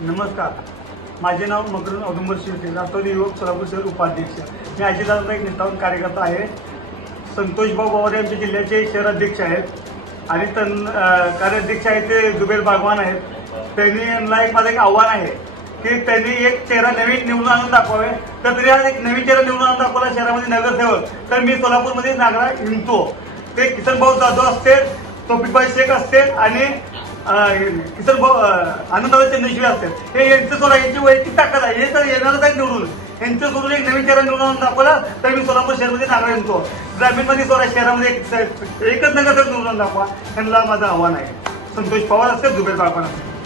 नमस्कार. माझे नाव मकरंद औदुंबर शिवते राष्ट्रवादी युवक सोलापूर शहर उपाध्यक्ष. मी अजितदादांचा एक निष्ठावंत कार्यकर्ता आहे. संतोषभाऊ पवार आमचे जिल्ह्याचे शहर अध्यक्ष आहेत. आणि तन कार्याध्यक्ष आहेत ते जुबेर बागवान आहेत. त्यांनी एक माझं एक आव्हान आहे की त्यांनी एक चेहरा नवीन निवडून आणून दाखवावे. तर तरी आज एक नवीन चेहरा निवडून आणून दाखवला शहरामध्ये नगरसेवक. तर मी सोलापूरमध्ये नागरा हिंडतो ते किसनभाऊ जाधव असतील तोपीबाई शेख असतील आणि किसन भाऊ आनंदराव चंद्रशिवे असतात. हे यांचं सोडा यांची वैयक्तिक ताकद आहे. हे तर येणारच आहे निवडून. यांचं सोडून एक नवीन चेहरा निवडून दाखवला तर मी सोलापूर शहरमध्ये नागरा हिंडतो ग्रामीणमध्ये सोळा शहरामध्ये एक एकच नगर निवडून दाखवा. त्यांना माझं आव्हान आहे. संतोष पवार असतात दुबे बाळपण असतात